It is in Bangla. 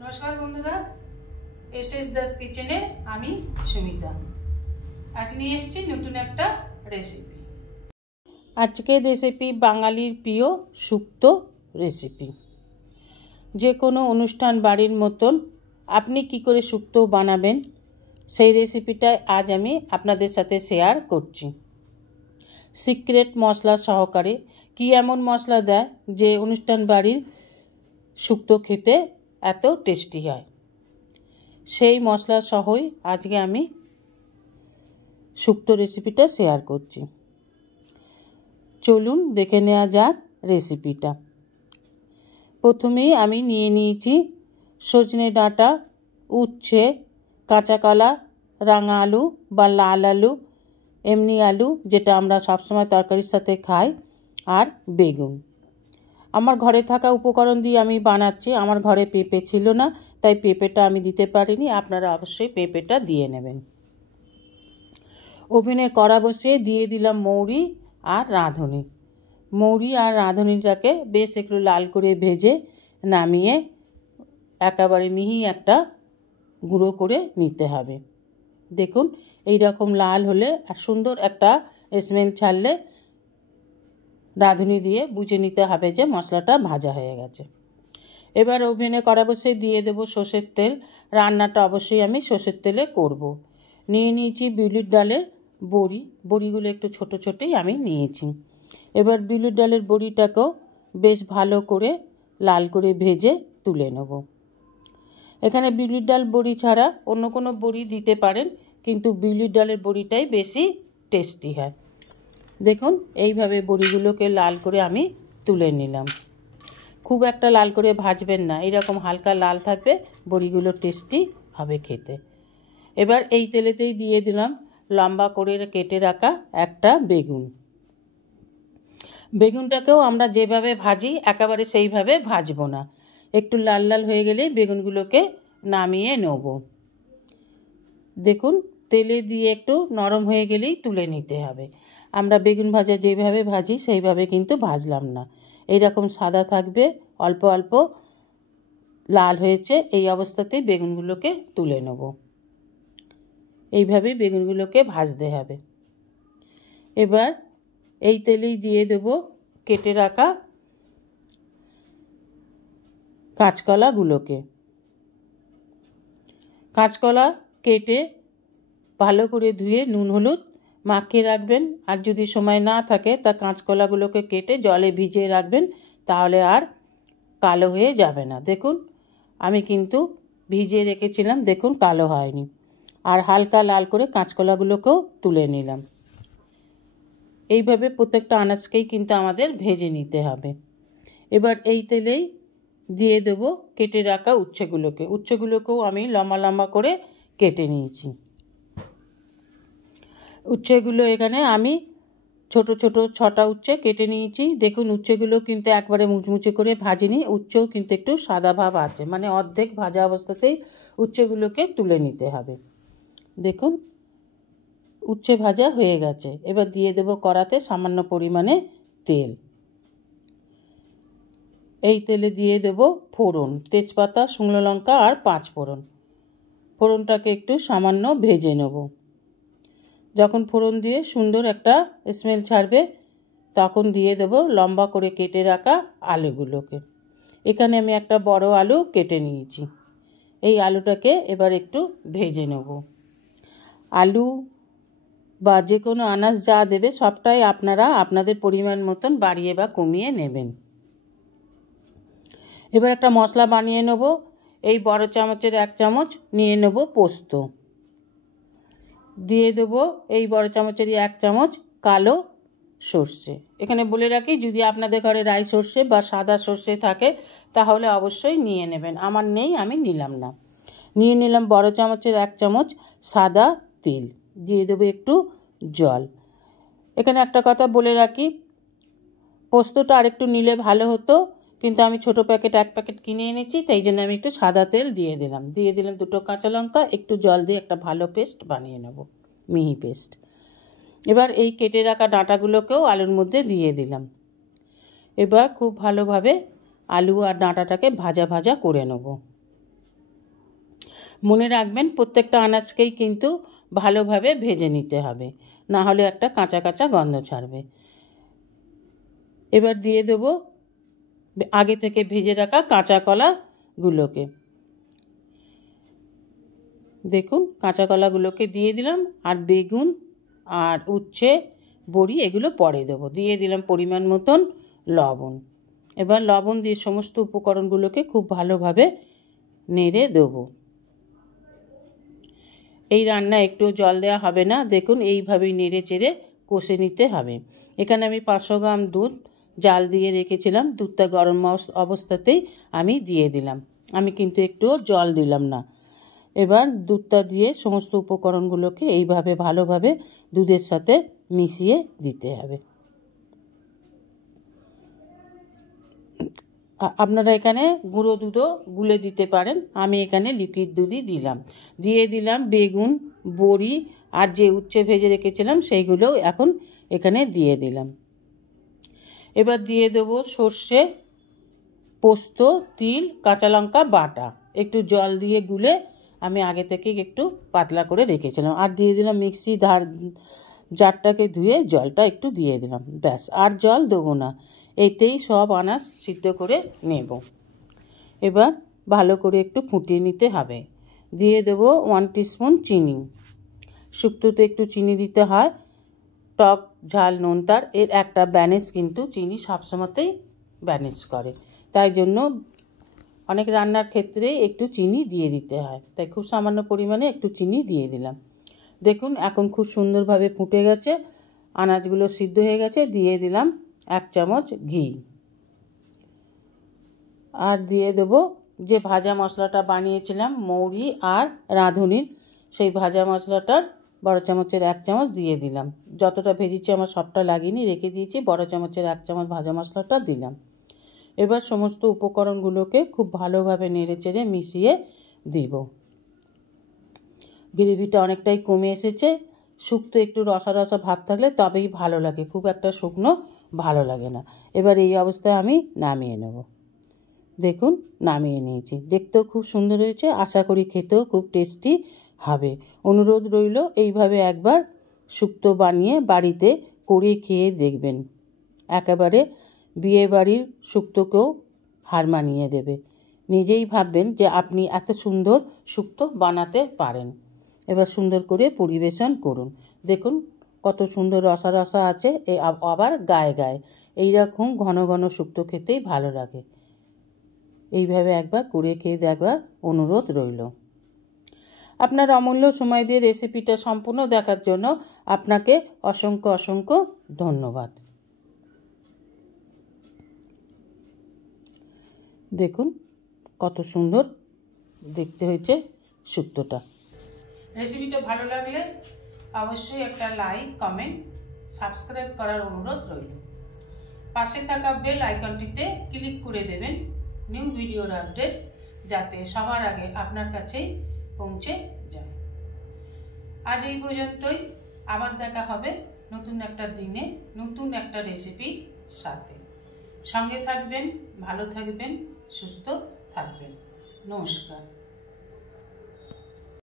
নমস্কার বন্ধুরা, এসএস দাস কিচেনে আমি সুমিতা। আজ নিয়ে এসেছি নতুন একটা রেসিপি। আজকের রেসিপি বাঙালির প্রিয় শুক্তো রেসিপি। যে কোনো অনুষ্ঠান বাড়ির মতন আপনি কি করে শুক্তো বানাবেন সেই রেসিপিটাই আজ আমি আপনাদের সাথে শেয়ার করছি। সিক্রেট মশলা সহকারে কি এমন মশলা দেয় যে অনুষ্ঠান বাড়ির শুক্তো খেতে এত টেস্টি হয়, সেই মশলা সহই আজকে আমি শুক্তো রেসিপিটা শেয়ার করছি। চলুন দেখে নেওয়া যাক রেসিপিটা। প্রথমেই আমি নিয়ে নিয়েছি সজনে ডাঁটা, উচ্ছে, কাঁচা কলা, রাঙা আলু বা লাল আলু, এমনি আলু যেটা আমরা সবসময় তরকারির সাথে খাই, আর বেগুন। আমার ঘরে থাকা উপকরণ দিয়ে আমি বানাচ্ছি। আমার ঘরে পেঁপে ছিল না, তাই পেঁপেটা আমি দিতে পারিনি। আপনারা অবশ্যই পেঁপেটা দিয়ে নেবেন। ওভেনে কড়া বসিয়ে দিয়ে দিলাম মৌরি আর রাঁধুনি। মৌরি আর রাঁধুনিটাকে বেশ একটু লাল করে ভেজে নামিয়ে একেবারে মিহি একটা গুঁড়ো করে নিতে হবে। দেখুন, এই রকম লাল হলে আর সুন্দর একটা স্মেল ছাড়লে রাঁধুনি দিয়ে বুঝে নিতে হবে যে মশলাটা ভাজা হয়ে গেছে। এবার ওভেনে কড়া বসিয়ে দিয়ে দেবো সর্ষের তেল। রান্নাটা অবশ্যই আমি সর্ষের তেলে করব। নিয়ে নিয়েছি বিউলির ডালের বড়ি। বড়িগুলো একটু ছোট ছোটই আমি নিয়েছি। এবার বিউলির ডালের বড়িটাকেও বেশ ভালো করে লাল করে ভেজে তুলে নেব। এখানে বিউলির ডাল বড়ি ছাড়া অন্য কোনো বড়ি দিতে পারেন, কিন্তু বিউলির ডালের বড়িটাই বেশি টেস্টি হয়। দেখুন, এইভাবে বড়িগুলোকে লাল করে আমি তুলে নিলাম। খুব একটা লাল করে ভাজবেন না, এইরকম হালকা লাল থাকবে, বড়িগুলো টেস্টি হবে খেতে। এবার এই তেলেতেই দিয়ে দিলাম লম্বা করে কেটে রাখা একটা বেগুন। বেগুনটাকেও আমরা যেভাবে ভাজি একেবারে সেইভাবে ভাজবো না, একটু লাল লাল হয়ে গেলে বেগুনগুলোকে নামিয়ে নেব। দেখুন, তেলে দিয়ে একটু নরম হয়ে গেলেই তুলে নিতে হবে। আমরা বেগুন ভাজা যেভাবে ভাজি সেইভাবে কিন্তু ভাজলাম না। এইরকম সাদা থাকবে, অল্প অল্প লাল হয়েছে, এই অবস্থাতেই বেগুনগুলোকে তুলে নেব। এইভাবেই বেগুনগুলোকে ভাজতে হবে। এবার এই তেলেই দিয়ে দেব কেটে রাখা কাঁচকলাগুলোকে। কাঁচকলা কেটে ভালো করে ধুয়ে নুন হলুদ মাখিয়ে রাখবেন। আর যদি সময় না থাকে তা কাঁচকলাগুলোকে কেটে জলে ভিজিয়ে রাখবেন, তাহলে আর কালো হয়ে যাবে না। দেখুন, আমি কিন্তু ভিজিয়ে রেখেছিলাম, দেখুন কালো হয়নি। আর হালকা লাল করে কাঁচকলাগুলোকেও তুলে নিলাম। এইভাবে প্রত্যেকটা আনাজকেই কিন্তু আমাদের ভেজে নিতে হবে। এবার এই তেলেই দিয়ে দেব কেটে রাখা উচ্ছেগুলোকে। উচ্ছেগুলোকেও আমি লম্বা লম্বা করে কেটে নিয়েছি। উচ্ছেগুলো এখানে আমি ছোট ছোট 6টা উচ্ছে কেটে নিয়েছি। দেখুন, উচ্ছেগুলো কিন্তু একবারে মুচমুচে করে ভাজিনি, উচ্ছেও কিন্তু একটু সাদা ভাব আছে, মানে অর্ধেক ভাজা অবস্থাতেই উচ্ছেগুলোকে তুলে নিতে হবে। দেখুন, উচ্ছে ভাজা হয়ে গেছে। এবার দিয়ে দেব কড়াতে সামান্য পরিমাণে তেল। এই তেলে দিয়ে দেব ফোড়ন, তেজপাতা, শুকনো লঙ্কা আর 5 ফোড়ন। ফোড়নটাকে একটু সামান্য ভেজে নেব। যখন ফোড়ন দিয়ে সুন্দর একটা স্মেল ছাড়বে, তখন দিয়ে দেব লম্বা করে কেটে রাখা আলুগুলোকে। এখানে আমি একটা বড় আলু কেটে নিয়েছি। এই আলুটাকে এবার একটু ভেজে নেব। আলু বা যে কোনো আনাজ যা দেবে সবটাই আপনারা আপনাদের পরিমাণ মতন বাড়িয়ে বা কমিয়ে নেবেন। এবার একটা মশলা বানিয়ে নেব। এই বড় চামচের 1 চামচ নিয়ে নেব পোস্ত। দিয়ে দেব এই বড় চামচেরই 1 চামচ কালো সর্ষে। এখানে বলে রাখি, যদি আপনাদের ঘরে রাই সর্ষে বা সাদা সর্ষে থাকে তাহলে অবশ্যই নিয়ে নেবেন। আমার নেই, আমি নিলাম না। নিয়ে নিলাম বড় চামচের 1 চামচ সাদা তেল। দিয়ে দেবো একটু জল। এখানে একটা কথা বলে রাখি, পোস্তটা আরেকটু নিলে ভালো হতো, কিন্তু আমি ছোট প্যাকেট 1 প্যাকেট কিনে এনেছি, তাই জন্য আমি একটু সাদা তেল দিয়ে দিলাম। দিয়ে দিলাম 2টো কাঁচা লঙ্কা, একটু জল দিয়ে একটা ভালো পেস্ট বানিয়ে নেব, মিহি পেস্ট। এবার এই কেটে রাখা ডাঁটাগুলোকেও আলুর মধ্যে দিয়ে দিলাম। এবার খুব ভালোভাবে আলু আর ডাঁটাটাকে ভাজা ভাজা করে নেব। মনে রাখবেন প্রত্যেকটা আনাজকেই কিন্তু ভালোভাবে ভেজে নিতে হবে, না হলে একটা কাঁচা কাঁচা গন্ধ ছাড়বে। এবার দিয়ে দেব আগে থেকে ভেজে রাখা কাঁচা কলাগুলোকে। দেখুন কাঁচা কলাগুলোকে দিয়ে দিলাম, আর বেগুন আর উচ্ছে বড়ি এগুলো পরে দেবো। দিয়ে দিলাম পরিমাণ মতন লবণ। এবার লবণ দিয়ে সমস্ত উপকরণগুলোকে খুব ভালোভাবে নেড়ে দেবো। এই রান্না একটু জল দেওয়া হবে না, দেখুন এইভাবেই নেড়ে চেড়ে কষে নিতে হবে। এখানে আমি 500 গ্রাম দুধ জাল দিয়ে রেখেছিলাম, দুধটা গরম অবস্থাতেই আমি দিয়ে দিলাম, আমি কিন্তু একটুও জল দিলাম না। এবার দুধটা দিয়ে সমস্ত উপকরণগুলোকে এইভাবে ভালোভাবে দুধের সাথে মিশিয়ে দিতে হবে। আপনারা এখানে গুঁড়ো দুধও গুলে দিতে পারেন, আমি এখানে লিকুইড দুধই দিলাম। দিয়ে দিলাম বেগুন, বড়ি আর যে উচ্ছে ভেজে রেখেছিলাম সেইগুলোও এখন এখানে দিয়ে দিলাম। এবার দিয়ে দেবো সর্ষে, পোস্ত, তিল, কাঁচা লঙ্কা বাটা, একটু জল দিয়ে গুলে আমি আগে থেকে একটু পাতলা করে রেখেছিলাম। আর দিয়ে দিলাম মিক্সি জারটাকে ধুয়ে জলটা একটু দিয়ে দিলাম, ব্যাস, আর জল দেবো না। এতেই সব আনাজ সিদ্ধ করে নেব। এবার ভালো করে একটু ফুটিয়ে নিতে হবে। দিয়ে দেবো 1 টিস্পুন চিনি। শুক্তোতে একটু চিনি দিতে হয়, টক ঝাল নুন তার এর একটা ব্যালেন্স, কিন্তু চিনি সবসময়তেই ব্যালেন্স করে, তাই জন্য অনেক রান্নার ক্ষেত্রেই একটু চিনি দিয়ে দিতে হয়, তাই খুব সামান্য পরিমাণে একটু চিনি দিয়ে দিলাম। দেখুন এখন খুব সুন্দরভাবে ফুটে গেছে, আনাজগুলো সিদ্ধ হয়ে গেছে। দিয়ে দিলাম 1 চামচ ঘি, আর দিয়ে দেবো যে ভাজা মশলাটা বানিয়েছিলাম মৌরি আর রাঁধুনির, সেই ভাজা মশলাটার বড় চামচের 1 চামচ দিয়ে দিলাম। যতটা ভেজেছি আমার সবটা লাগিনি, রেখে দিয়েছি, বড় চামচের 1 চামচ ভাজা মশলাটা দিলাম। এবার সমস্ত উপকরণগুলোকে খুব ভালোভাবে নেড়ে চেড়ে মিশিয়ে দিব। গ্রেভিটা অনেকটাই কমে এসেছে, শুক্তো একটু রসা রসা ভাব থাকলে তবেই ভালো লাগে, খুব একটা শুকনো ভালো লাগে না। এবার এই অবস্থায় আমি নামিয়ে নেব। দেখুন নামিয়ে নিয়েছি, দেখতেও খুব সুন্দর হয়েছে, আশা করি খেতেও খুব টেস্টি হবে। অনুরোধ রইল এইভাবে একবার শুক্তো বানিয়ে বাড়িতে করে খেয়ে দেখবেন, একেবারে বিয়েবাড়ির শুক্তোকেও হার মানিয়ে দেবে। নিজেই ভাববেন যে আপনি এত সুন্দর শুক্তো বানাতে পারেন। এবার সুন্দর করে পরিবেশন করুন। দেখুন কত সুন্দর রসা রসা আছে, আবার গায়ে গায়ে, এইরকম ঘন ঘন শুক্তো খেতেই ভালো লাগে। এইভাবে একবার করে খেয়ে দেখবার অনুরোধ রইল। আপনার অমূল্য সময় দিয়ে রেসিপিটা সম্পূর্ণ দেখার জন্য আপনাকে অসংখ্য অসংখ্য ধন্যবাদ। দেখুন কত সুন্দর দেখতে হয়েছে শুক্তোটা। রেসিপিটা ভালো লাগলে অবশ্যই একটা লাইক, কমেন্ট, সাবস্ক্রাইব করার অনুরোধ রইল। পাশে থাকা বেল আইকনটিতে ক্লিক করে দেবেন নিউ ভিডিওর আপডেট যাতে সবার আগে আপনার কাছেই পৌঁছে যায়। আজ এই পর্যন্তই, আবার দেখা হবে নতুন একটা দিনে নতুন একটা রেসিপির সাথে। সঙ্গে থাকবেন, ভালো থাকবেন, সুস্থ থাকবেন। নমস্কার।